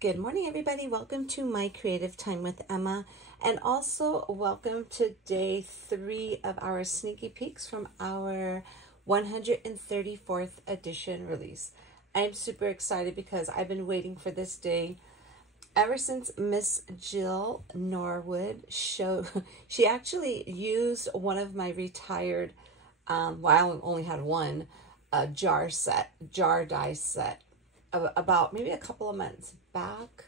Good morning, everybody. Welcome to My Creative Time with Emma, and also welcome to day 3 of our sneaky peeks from our 134th edition release. I'm super excited because I've been waiting for this day ever since Miss Jill Norwood showed. She actually used one of my retired, well, I only had one, jar die set, about maybe a couple of months back,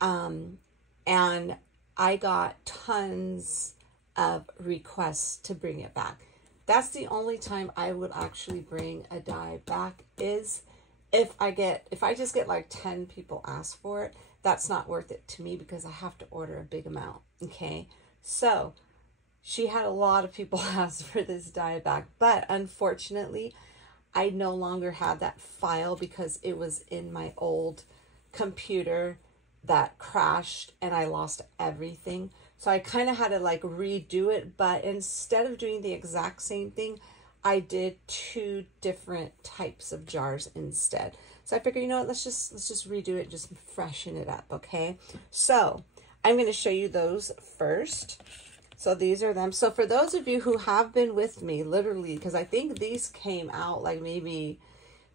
and I got tons of requests to bring it back. That's the only time I would actually bring a die back, is if I just get like 10 people ask for it. That's not worth it to me because I have to order a big amount. Okay, so she had a lot of people ask for this die back, but unfortunately I no longer have that file because it was in my old computer that crashed and I lost everything. So I kind of had to like redo it, but instead of doing the exact same thing, I did 2 different types of jars instead. So I figured, you know what, let's just redo it, just freshen it up, okay? So I'm going to show you those first. So these are them. So for those of you who have been with me, literally, because I think these came out like maybe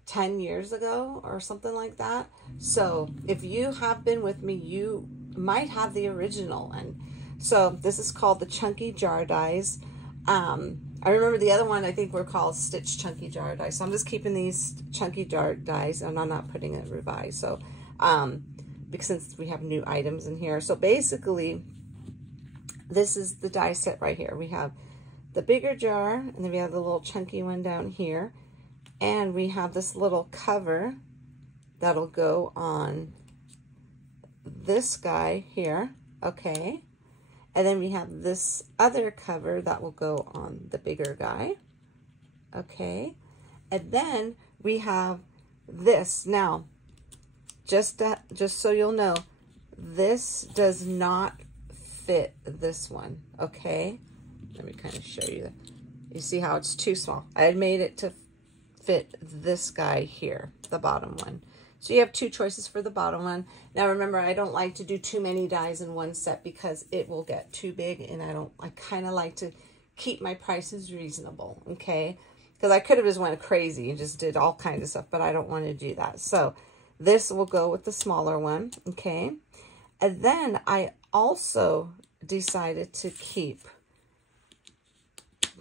10 years ago or something like that. So if you have been with me, you might have the original one. So this is called the Chunky Jar Dies. I remember the other one, I think were called Stitch Chunky Jar Dies. So I'm just keeping these Chunky Jar Dies, and I'm not putting it revised. So because since we have new items in here. So basically, this is the die set right here. We have the bigger jar, and then we have the little chunky one down here. And we have this little cover that'll go on this guy here, okay? And then we have this other cover that will go on the bigger guy, okay? And then we have this. Now, just so you'll know, this does not fit this one, okay? Let me kind of show you. You see how it's too small. I had made it to fit this guy here, the bottom one. So you have 2 choices for the bottom one. Now remember, I don't like to do too many dies in one set because it will get too big, and I kind of like to keep my prices reasonable, okay? Because I could have just went crazy and just did all kinds of stuff, but I don't want to do that. So this will go with the smaller one, okay? And then I also decided to keep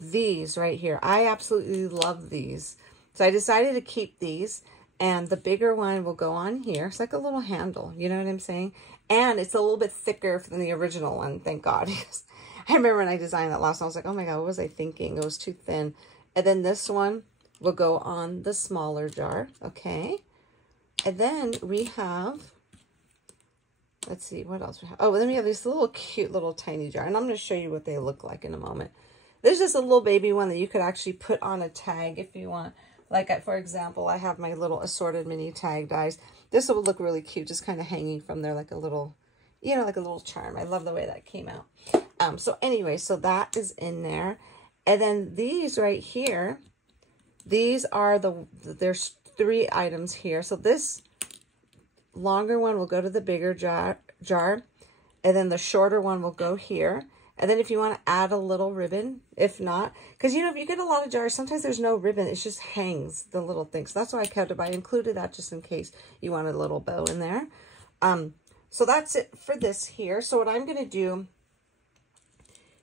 these right here. I absolutely love these. So I decided to keep these, and the bigger one will go on here. It's like a little handle, you know what I'm saying? And it's a little bit thicker than the original one, thank God. I remember when I designed that last one, I was like, oh my God, what was I thinking? It was too thin. And then this one will go on the smaller jar, okay? And then we have, let's see, what else we have? Oh, then we have this little cute little tiny jar, and I'm going to show you what they look like in a moment. There's just a little baby one that you could actually put on a tag if you want. Like, for example, I have my little assorted mini tag dies. This will look really cute, just kind of hanging from there like a little, you know, like a little charm. I love the way that came out. So anyway, so that is in there. And then these right here, these are there's 3 items here. So this longer one will go to the bigger jar, and then the shorter one will go here. And then if you want to add a little ribbon, if not, because, you know, if you get a lot of jars, sometimes there's no ribbon. It just hangs the little thing. So that's why I kept it. But I included that just in case you wanted a little bow in there. So that's it for this here. So what I'm going to do,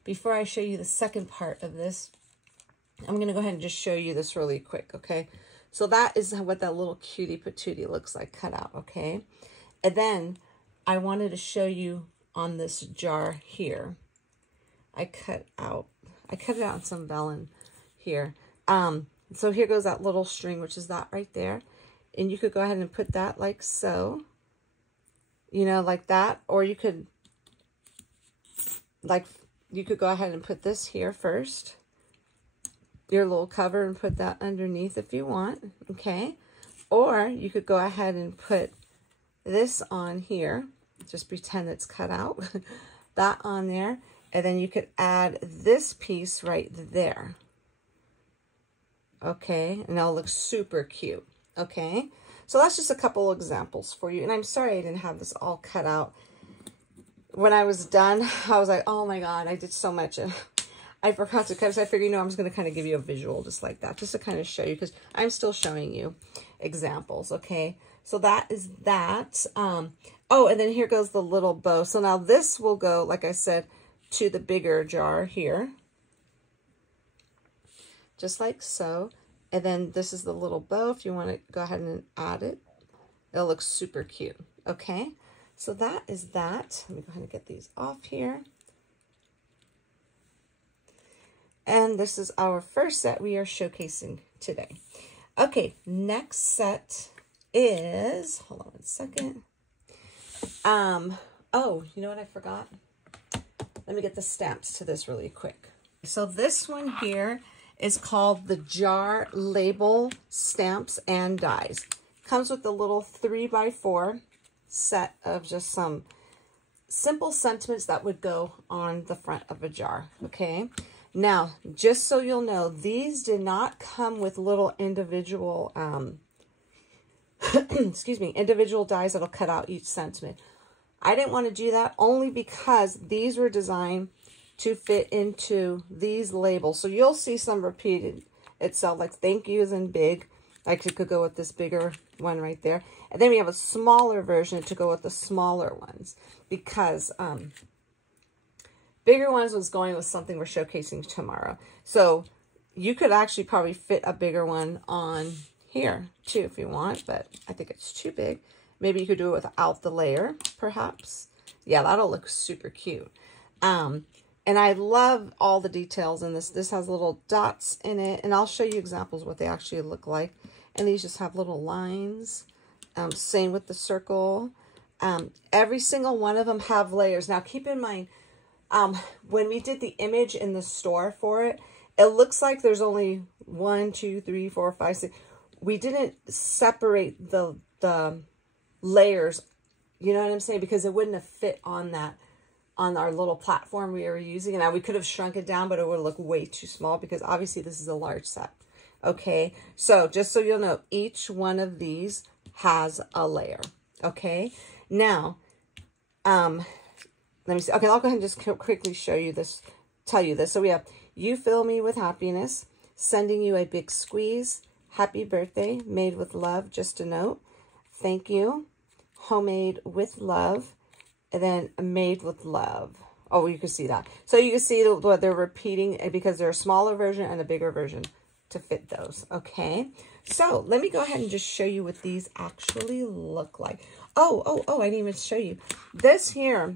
before I show you the second part of this, I'm going to go ahead and just show you this really quick, okay? So that is what that little cutie patootie looks like cut out, okay? And then I wanted to show you on this jar here. I cut it out in some vellum here. So here goes that little string, which is that right there. And you could go ahead and put that like so, you know, like that. Or you could, go ahead and put this here first, your little cover, and put that underneath if you want, okay? Or you could go ahead and put this on here. Just pretend it's cut out. That on there. And then you could add this piece right there. Okay, and that'll look super cute. Okay, So that's just a couple examples for you. And I'm sorry I didn't have this all cut out. When I was done, I was like, oh my God, I did so much. And I forgot to cut, so I figured, you know, I'm just going to kind of give you a visual just like that, just to kind of show you, because I'm still showing you examples, okay? So that is that. Oh, and then here goes the little bow. So now this will go, like I said, to the bigger jar here, just like so. And then this is the little bow. If you want to go ahead and add it, it'll look super cute, okay? So that is that. Let me go ahead and get these off here. And this is our first set we are showcasing today. Okay, next set is, hold on one second. Oh, you know what I forgot? Let me get the stamps to this really quick. So this one here is called the Jar Label Stamps and Dies. Comes with a little 3x4 set of just some simple sentiments that would go on the front of a jar, okay? Now, just so you'll know, these did not come with little individual, excuse me, individual dies that'll cut out each sentiment. I didn't want to do that only because these were designed to fit into these labels. So you'll see some repeated itself, like thank you is in big. Like it could go with this bigger one right there. And then we have a smaller version to go with the smaller ones, because bigger ones was going with something we're showcasing tomorrow. So you could actually probably fit a bigger one on here too if you want, but I think it's too big. Maybe you could do it without the layer, perhaps. Yeah, that'll look super cute. And I love all the details in this. This has little dots in it, and I'll show you examples of what they actually look like. And these just have little lines. Same with the circle. Every single one of them have layers. Now, keep in mind, when we did the image in the store for it, it looks like there's only 1, 2, 3, 4, 5, 6. We didn't separate the layers, you know what I'm saying? Because it wouldn't have fit on that, on our little platform we were using. And now we could have shrunk it down, but it would look way too small because obviously this is a large set. Okay, so just so you'll know, each one of these has a layer. Okay, now, let me see. Okay, I'll go ahead and just quickly show you this, tell you this. So we have, you fill me with happiness, sending you a big squeeze, happy birthday, made with love, just a note, thank you, homemade with love, and then made with love. Oh, you can see that. So you can see what they're repeating because there's a smaller version and a bigger version to fit those. Okay, so let me go ahead and just show you what these actually look like. Oh, I didn't even show you this here.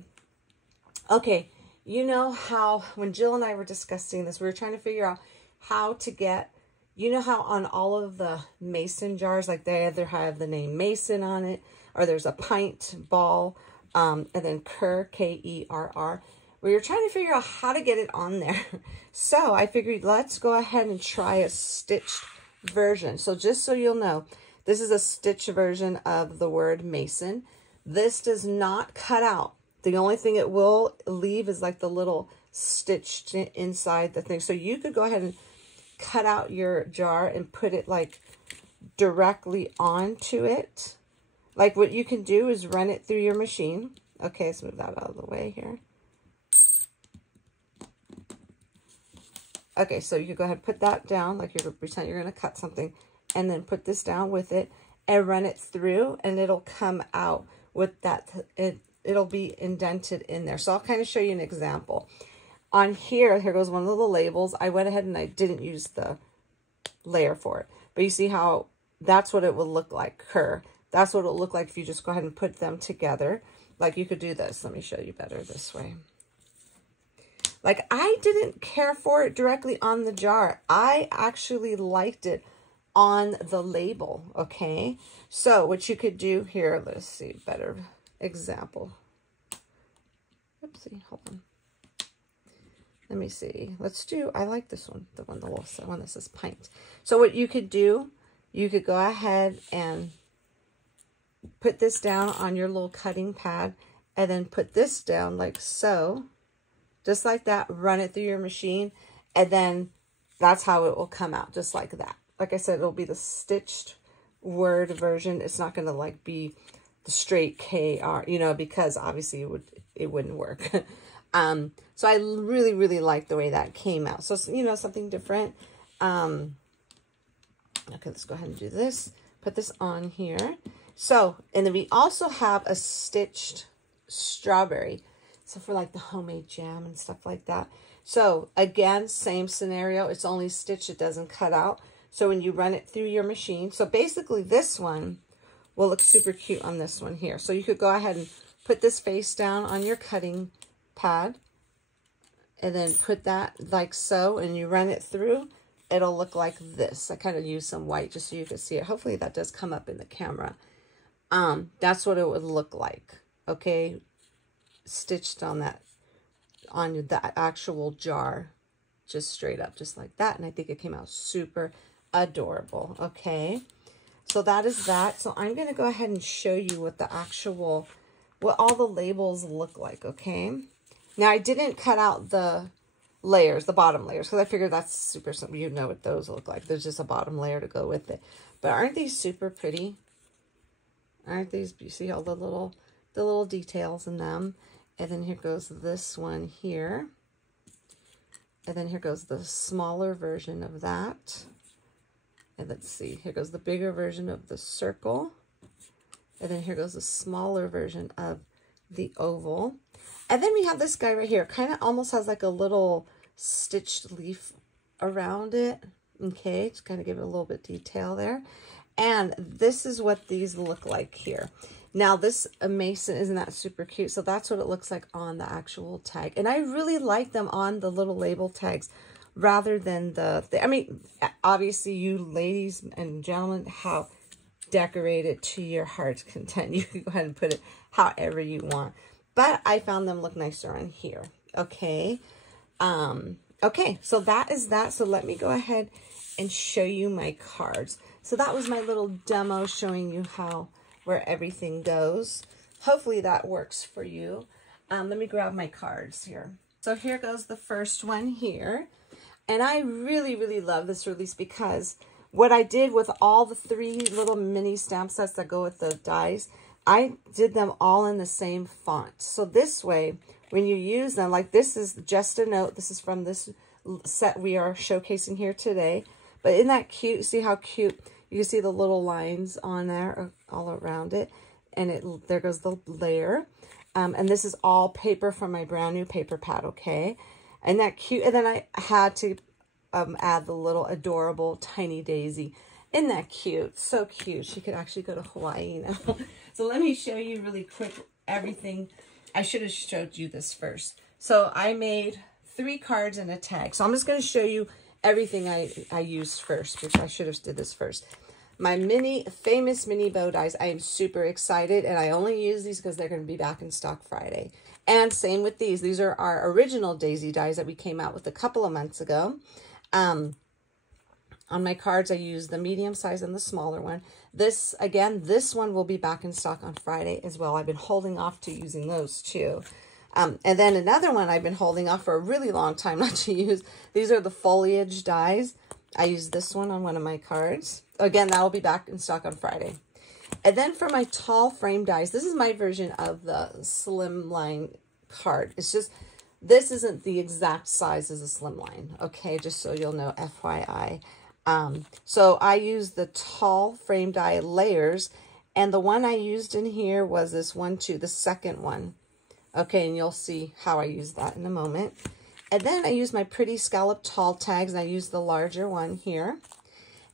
Okay, you know how when Jill and I were discussing this, we were trying to figure out how to get, you know how on all of the mason jars, like they either have the name Mason on it, or there's a pint ball, and then Kerr, K-E-R-R. We were trying to figure out how to get it on there. So I figured let's go ahead and try a stitched version. So just so you'll know, this is a stitched version of the word Mason. This does not cut out. The only thing it will leave is like the little stitched inside the thing. So you could go ahead and cut out your jar and put it like directly onto it. Like what you can do is run it through your machine. Okay, let's move that out of the way here. Okay, so you can go ahead and put that down, like you're pretend you're going to cut something, and then put this down with it and run it through, and it'll come out with that. It'll be indented in there. So I'll kind of show you an example. On here goes one of the labels. I went ahead and I didn't use the layer for it, but you see how that's what it will look like. Kerr. That's what it'll look like if you just go ahead and put them together. Like you could do this. Let me show you better this way. Like I didn't care for it directly on the jar. I actually liked it on the label, okay? So what you could do here, let's see, better example. Oopsie, hold on. Let me see. Let's do, I like this one, the one that says pint. So what you could do, you could go ahead and put this down on your little cutting pad and then put this down like so. Just like that, run it through your machine, and then that's how it will come out, just like that. Like I said, it'll be the stitched word version. It's not going to like be the straight KR, you know, because obviously it wouldn't work. So I really, really like the way that came out. So, you know, something different. Okay, let's go ahead and do this. Put this on here. So, and then we also have a stitched strawberry. So for like the homemade jam and stuff like that. So again, same scenario. It's only stitched. It doesn't cut out. So when you run it through your machine, so basically this one will look super cute on this one here. So you could go ahead and put this face down on your cutting pad and then put that like so, and you run it through. It'll look like this. I kind of used some white just so you can see it. Hopefully that does come up in the camera. That's what it would look like. Okay. Stitched on that, on the actual jar, just straight up, just like that. And I think it came out super adorable. Okay. So that is that. So I'm going to go ahead and show you what the actual, what all the labels look like. Okay. Now I didn't cut out the layers, the bottom layers, because I figured that's super simple. You know what those look like. There's just a bottom layer to go with it. But aren't these super pretty? Aren't these, you see all the little details in them? And then here goes this one here. And then here goes the smaller version of that. And let's see, here goes the bigger version of the circle. And then here goes the smaller version of the oval. And then we have this guy right here. Kind of almost has like a little stitched leaf around it. Okay, just kind of give it a little bit detail there. And this is what these look like here. Now this Mason, isn't that super cute? So that's what it looks like on the actual tag. And I really like them on the little label tags rather than I mean, obviously you ladies and gentlemen, how decorated to your heart's content. You can go ahead and put it however you want. But I found them look nicer on here. Okay. Okay, so that is that. So let me go ahead and show you my cards. So that was my little demo showing you where everything goes. Hopefully that works for you. Let me grab my cards here. So here goes the first one here. And I really, really love this release because what I did with all the 3 little mini stamp sets that go with the dies, I did them all in the same font. So this way, when you use them, like this is just a note. This is from this set we are showcasing here today. But isn't that cute? See how cute? You can see the little lines on there all around it. And there goes the layer. And this is all paper from my brand new paper pad, okay? And that cute. And then I had to add the little adorable tiny daisy. Isn't that cute? So cute. She could actually go to Hawaii now. So let me show you really quick everything. I should have showed you this first. So I made 3 cards and a tag. So I'm just going to show you everything I used first, which I should have did this first. My famous mini bow dies. I am super excited, and I only use these because they're going to be back in stock Friday. And same with these. These are our original daisy dies that we came out with a couple of months ago. On my cards, I use the medium size and the smaller one. This one will be back in stock on Friday as well. I've been holding off to using those too. And then another one I've been holding off for a really long time not to use. These are the foliage dies. I use this one on one of my cards. Again, that will be back in stock on Friday. And then for my tall frame dies, this is my version of the slimline card. It's just, this isn't the exact size as a slimline. Okay, just so you'll know, FYI. So I used the tall frame die layers, and the one I used in here was this one too, the second one. Okay, and you'll see how I use that in a moment. And then I used my pretty scallop tall tags, and I used the larger one here.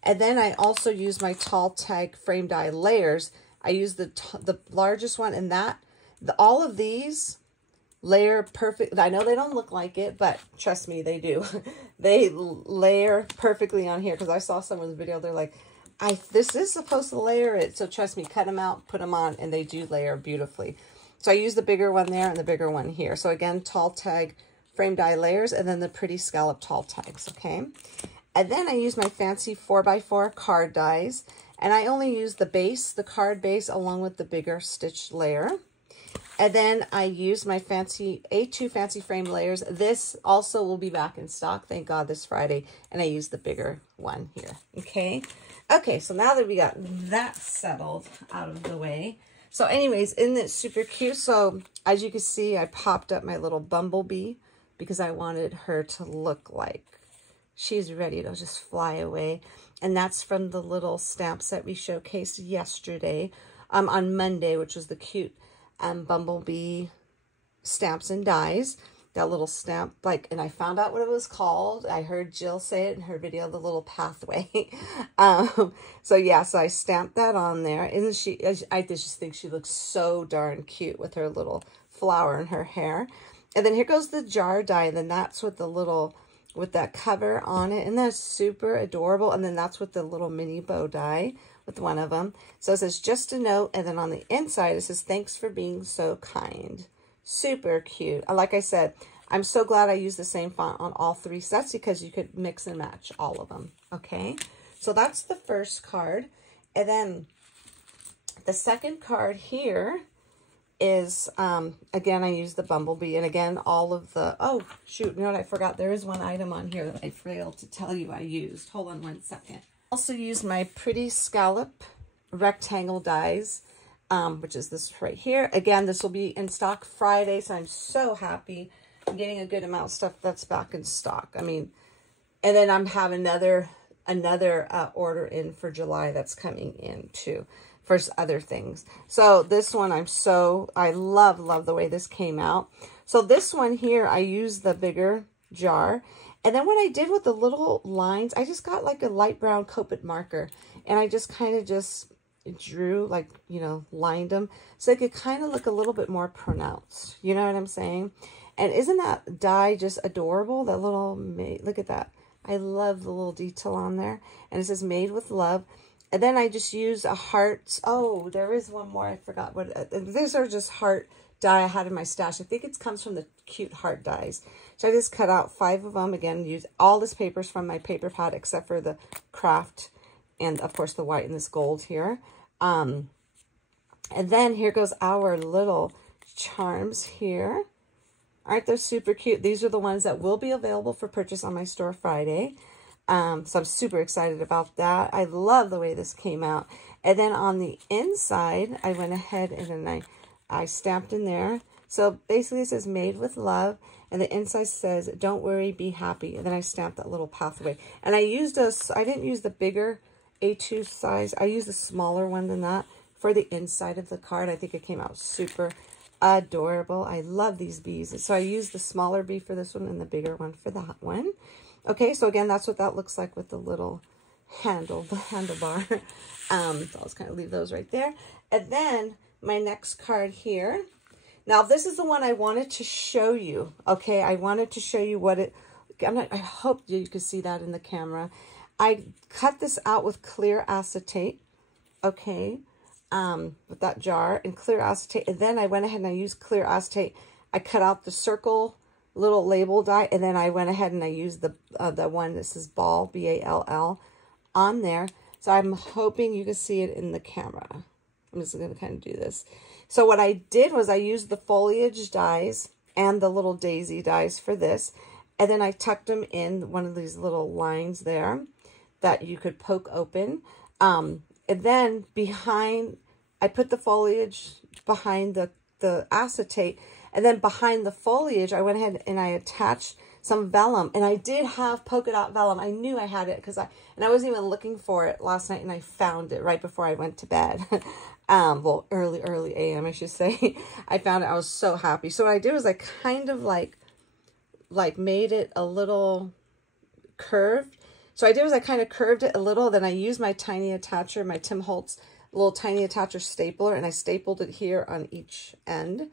And then I also used my tall tag frame die layers. I used the largest one, and all of these layer perfect. I know they don't look like it, but trust me, they do. They layer perfectly on here, because I saw someone's video. They're like, this is supposed to layer it. So trust me, cut them out, put them on, and they do layer beautifully. So I use the bigger one there and the bigger one here. So again, tall tag frame die layers, and then the pretty scallop tall tags, okay? And then I use my fancy 4x4 card dies, and I only use the base, the card base, along with the bigger stitched layer. And then I use my fancy A2 fancy frame layers. This also will be back in stock, thank God, this Friday. And I use the bigger one here, okay? Okay, so now that we got that settled out of the way. So anyways, isn't it super cute? So as you can see, I popped up my little bumblebee because I wanted her to look like she's ready to just fly away. And that's from the little stamps that we showcased yesterday on Monday, which was the cute bumblebee stamps and dies. That little stamp, like, and I found out what it was called. I heard Jill say it in her video, the little pathway. So yeah, so I stamped that on there. Isn't she, I just think she looks so darn cute with her little flower in her hair. And then here goes the jar die, and then that's with the little, with that cover on it, and that's super adorable. And then that's with the little mini bow die with one of them. So it says, just a note, and then on the inside it says, thanks for being so kind. Super cute. Like I said, I'm so glad I used the same font on all three sets because you could mix and match all of them. Okay, so that's the first card. And then the second card here is, again, I used the bumblebee. And again, all of the, oh, shoot, you know what? I forgot. There is one item on here that I failed to tell you I used. Hold on one second. Also used my pretty scallop rectangle dies. Which is this right here. Again, this will be in stock Friday, so I'm so happy. I'm getting a good amount of stuff that's back in stock. I mean, and then I'm having another order in for July that's coming in too for other things. So this one, I love the way this came out. So this one here, I used the bigger jar. And then what I did with the little lines, I just got like a light brown Copic marker, and I just kind of just drew, like, you know, lined them so it could kind of look a little bit more pronounced. You know what I'm saying? And isn't that die just adorable? That little, look at that. I love the little detail on there. And it says made with love. And then I just used a heart. Oh, there is one more. I forgot what. These are just heart die I had in my stash. I think it comes from the cute heart dies. So I just cut out 5 of them. Again, use all this papers from my paper pad except for the craft and of course the white and this gold here. And then here goes our little charms here. Aren't they super cute? These are the ones that will be available for purchase on my store Friday. So I'm super excited about that. I love the way this came out. And then on the inside, I went ahead and then I stamped in there. So basically it says made with love. And the inside says, don't worry, be happy. And then I stamped that little pathway. And I used I didn't use the bigger A2 size. I used a smaller one than that for the inside of the card. I think it came out super adorable. I love these bees. So I used the smaller bee for this one and the bigger one for that one. Okay, so again, that's what that looks like with the little handle, the handlebar. So I'll just kind of leave those right there. And then my next card here. Now, this is the one I wanted to show you. Okay, I wanted to show you what it, I hope you can see that in the camera. I cut this out with clear acetate, okay, with that jar and clear acetate. And then I went ahead and I used clear acetate. I cut out the circle little label die, and then I went ahead and I used the one that says ball, B-A-L-L, on there. So I'm hoping you can see it in the camera. I'm just going to kind of do this. So what I did was I used the foliage dies and the little daisy dies for this. And then I tucked them in one of these little lines there that you could poke open. And then behind, I put the foliage behind the acetate. And then behind the foliage, I went ahead and I attached some vellum. And I did have polka dot vellum. I knew I had it because I wasn't even looking for it last night, and I found it right before I went to bed. Well, early a.m. I should say. I found it. I was so happy. So what I did was I kind of like made it a little curved. So I did was I kind of curved it a little. Then I used my tiny attacher, my Tim Holtz little tiny attacher stapler, and I stapled it here on each end.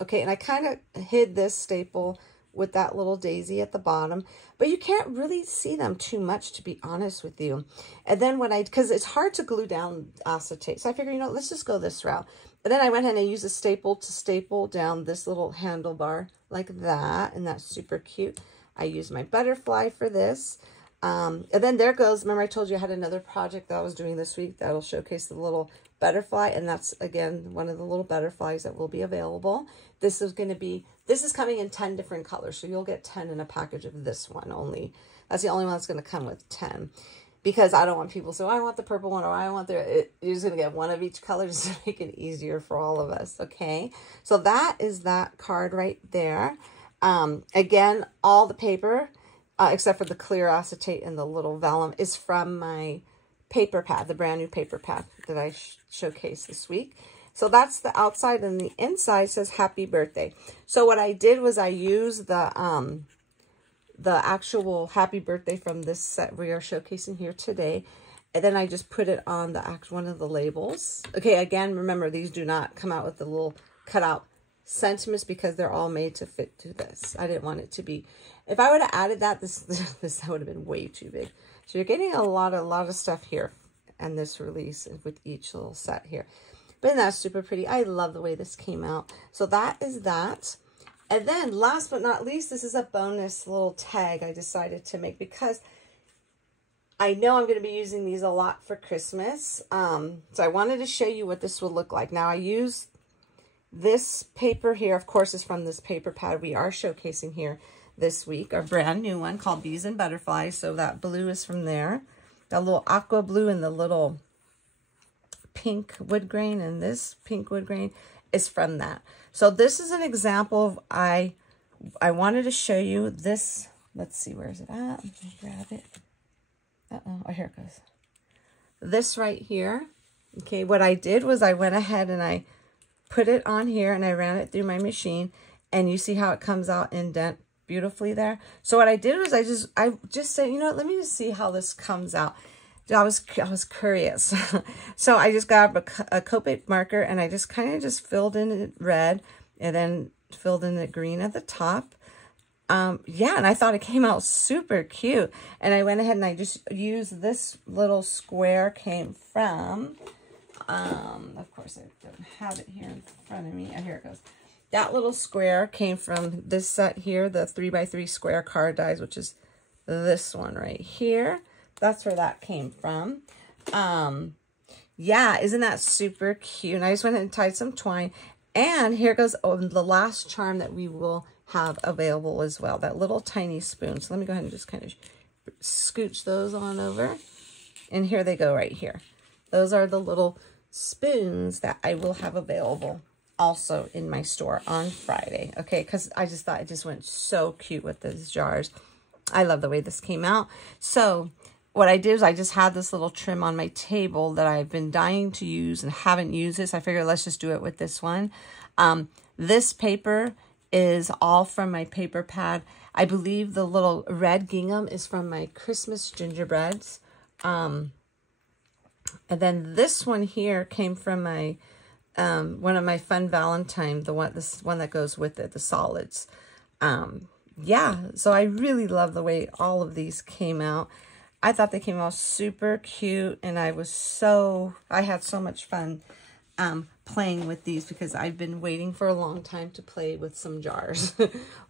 Okay, and I kind of hid this staple with that little daisy at the bottom, but you can't really see them too much, to be honest with you. And then because it's hard to glue down acetate, so I figured, you know, let's just go this route. And then I went ahead and I used a staple to staple down this little handlebar like that, and that's super cute. I used my butterfly for this. And then there goes, remember I told you I had another project that I was doing this week that'll showcase the little butterfly, and that's, again, one of the little butterflies that will be available. This is coming in 10 different colors, so you'll get 10 in a package of this one only. That's the only one that's going to come with 10. because I don't want people to say, oh, I want the purple one, or I want you're just going to get one of each color just to make it easier for all of us, okay? So that is that card right there. Again, all the paper, except for the clear acetate and the little vellum, is from my paper pad, the brand new paper pad that I showcased this week. So that's the outside, and the inside says happy birthday. So what I did was I used the actual happy birthday from this set we are showcasing here today. And then I just put it on the one of the labels. Okay, again, remember, these do not come out with the little cutout sentiments because they're all made to fit to this. I didn't want it to be, if I would have added that, this would have been way too big. So you're getting a lot of stuff here and this release with each little set here. But that's super pretty. I love the way this came out. So that is that. And then last but not least, this is a bonus little tag I decided to make because I know I'm going to be using these a lot for Christmas. So I wanted to show you what this will look like. Now I use this paper here, of course, is from this paper pad we are showcasing here this week, our brand new one called Bees and Butterflies. So that blue is from there. That little aqua blue and the little pink wood grain and this pink wood grain is from that. So this is an example of, I wanted to show you this. Let's see, where is it at? Let me grab it. Oh, here it goes. This right here. Okay, what I did was I went ahead and I put it on here and I ran it through my machine, and you see how it comes out indent beautifully there. So what I did was I just said, you know what, let me just see how this comes out. I was curious. So I just got a Copic marker and I just kind of just filled in it red and then filled in the green at the top. Yeah, and I thought it came out super cute. And I went ahead and I just used this little square, came from, of course I don't have it here in front of me. Oh, here it goes. That little square came from this set here, the 3x3 square card dies, which is this one right here. That's where that came from. Yeah, isn't that super cute? And I just went ahead and tied some twine. And here goes the last charm that we will have available as well, that little tiny spoon. So let me go ahead and just kind of scooch those on over. And here they go right here. Those are the little spoons that I will have available also in my store on Friday. Okay, because I just thought it just went so cute with those jars. I love the way this came out. So what I did is I just had this little trim on my table that I've been dying to use and haven't used this. I figured let's just do it with this one. This paper is all from my paper pad. I believe the little red gingham is from my Christmas gingerbreads. And then this one here came from my one of my Fun Valentine, this one that goes with it, the solids. Yeah, so I really love the way all of these came out. I thought they came out super cute, and I had so much fun playing with these because I've been waiting for a long time to play with some jars,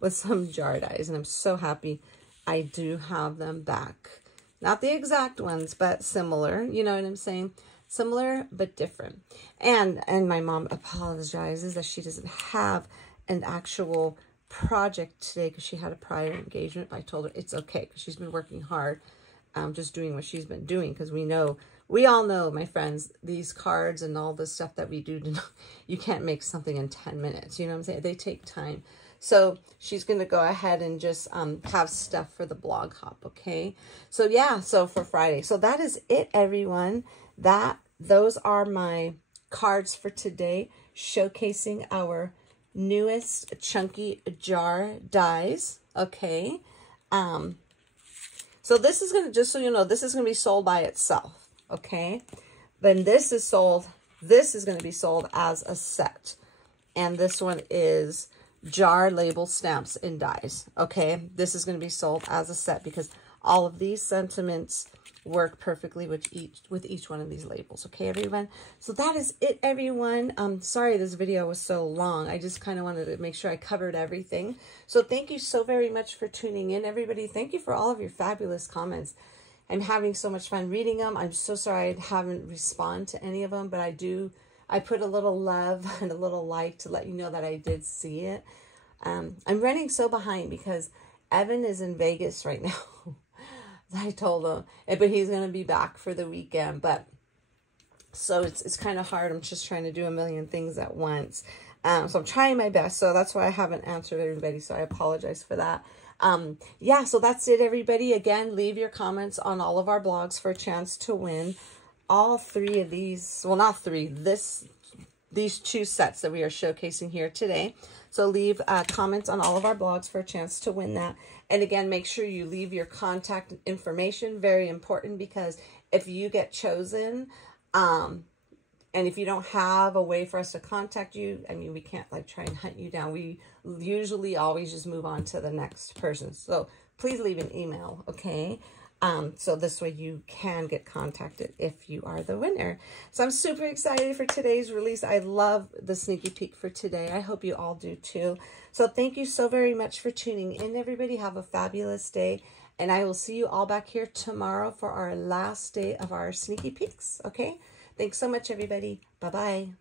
with some jar dies, and I'm so happy I do have them back. Not the exact ones, but similar, you know what I'm saying? Similar, but different. And my mom apologizes that she doesn't have an actual project today because she had a prior engagement. But I told her it's okay because she's been working hard. Just doing what she's been doing, because we all know, my friends, these cards and all the stuff that we do, you can't make something in 10 minutes. You know what I'm saying? They take time. So she's going to go ahead and just have stuff for the blog hop, okay? So yeah, so for Friday. So that is it, everyone. Those are my cards for today, showcasing our newest chunky jar dies, okay? So this is going to, just so you know, this is going to be sold by itself, okay? Then this is going to be sold as a set. And this one is jar label stamps and dies, okay? This is going to be sold as a set because all of these sentiments work perfectly with each one of these labels, okay, everyone? So that is it, everyone. Sorry this video was so long. I just kind of wanted to make sure I covered everything. So thank you so very much for tuning in, everybody. Thank you for all of your fabulous comments. I'm having so much fun reading them. I'm so sorry I haven't responded to any of them, but I put a little love and a little like to let you know that I did see it. I'm running so behind because Evan is in Vegas right now. I told him, but he's going to be back for the weekend. But so it's kind of hard. I'm just trying to do a million things at once. So I'm trying my best. So that's why I haven't answered everybody. So I apologize for that. Yeah, so that's it, everybody. Again, leave your comments on all of our blogs for a chance to win all 3 of these. Well, not 3. These 2 sets that we are showcasing here today. So leave comments on all of our blogs for a chance to win that. And again, make sure you leave your contact information. Very important, because if you get chosen, and if you don't have a way for us to contact you, I mean, we can't like try and hunt you down. We usually always just move on to the next person. So please leave an email, okay? So this way you can get contacted if you are the winner. So I'm super excited for today's release. I love the sneaky peek for today. I hope you all do too. So thank you so very much for tuning in, everybody. Have a fabulous day. And I will see you all back here tomorrow for our last day of our sneaky peeks, okay? Thanks so much, everybody. Bye-bye.